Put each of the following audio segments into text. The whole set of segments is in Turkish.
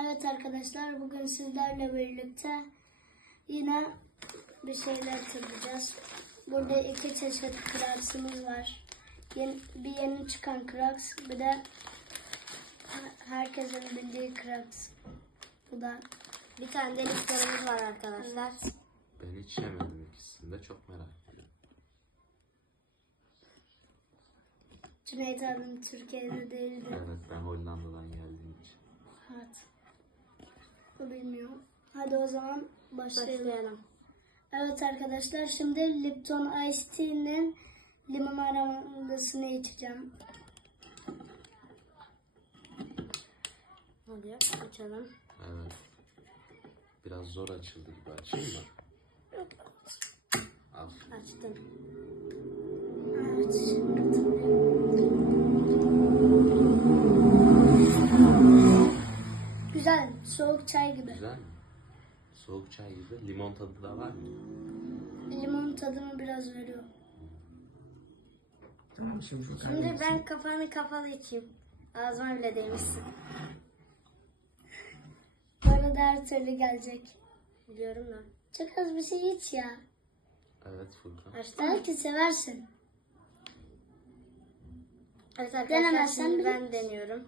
Evet arkadaşlar bugün sizlerle birlikte yine bir şeyler tadacağız. Burada iki çeşit kraksımız var. Bir yeni çıkan kraks bir de herkesin bildiği kraks. Bu da Bir tane de liflerimiz var arkadaşlar. Ben hiç yemedim ikisini de çok merak ediyorum. Cüneyt abim Türkiye'de değildi. Evet ben Hollanda'dan geldiğim için. Evet. Bu bilmiyor. Hadi o zaman başlayalım. Başlayalım. Evet arkadaşlar şimdi Lipton Ice Tea'nin limon aromalısını içeceğim. Hadi açalım. Evet. Biraz zor açıldı gibi açayım da. Aferin. Açtım. Gibi. Güzel mi? Soğuk çay gibi. Limon tadı da var mı? Limon tadını biraz veriyor. Tamam şimdi Furkan. Şimdi ben kafanı kapalı içeyim. Ağzıma bile değmişsin. Bu arada her türlü gelecek. Biliyorum da. Çok az bir şey iç ya. Evet Furkan. Belki seversin. Evet arkadaşlar Denemezsen şimdi bile- ben deniyorum.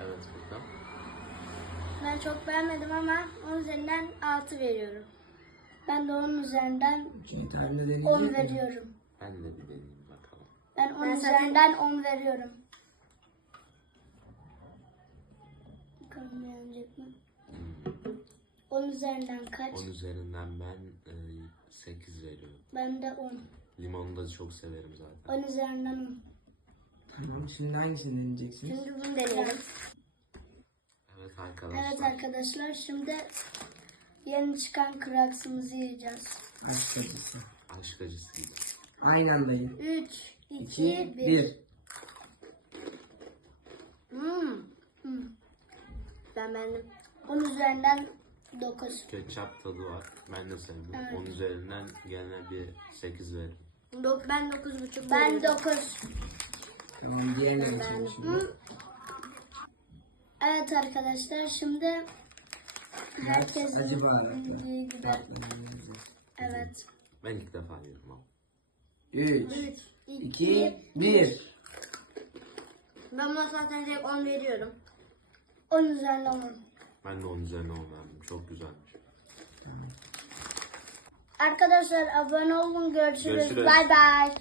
Evet Furkan. Ben çok beğenmedim ama 10 üzerinden 6 veriyorum. Ben de onun üzerinden Cüneyt abim de deneyecek 10 mi? veriyorum. Ben de bir deneyeyim bakalım. Ben 10 Ben zaten- üzerinden 10 veriyorum. Bakalım beğenecek mi? 10 üzerinden kaç? 10 üzerinden ben 8 veriyorum. Ben de 10. Limonu da çok severim zaten. 10 üzerinden 10. Tamam şimdi hangisini deneyeceksiniz? Şimdi bunu deneyelim. Evet arkadaşlar. Evet arkadaşlar şimdi yeni çıkan kraksımızı yiyeceğiz. Aşk acısı. Aşk acısıydı. Aynı anda yiyin. 3, 2, 2, 1. 1. Hmm. Ben beğendim. 10 üzerinden 9. Ketçap tadı var. Ben de sevdim. Evet. 10 üzerinden gene bir 8 veririm. Dok- Ben 9,5 Ben veriyorum. 9. Tamam geçelim şimdi. Evet arkadaşlar şimdi herkesin acı bildiği gibi. Evet. Ben ilk defa yiyorum ama. 3, 3, 2, 1. Ben buna zaten direkt 10 veriyorum. 10 üzerinden 10. Ben de 10 üzerinden 10 verdim. Çok güzelmiş. Arkadaşlar abone olun. Görüşürüz. Görüşürüz. Bay bay.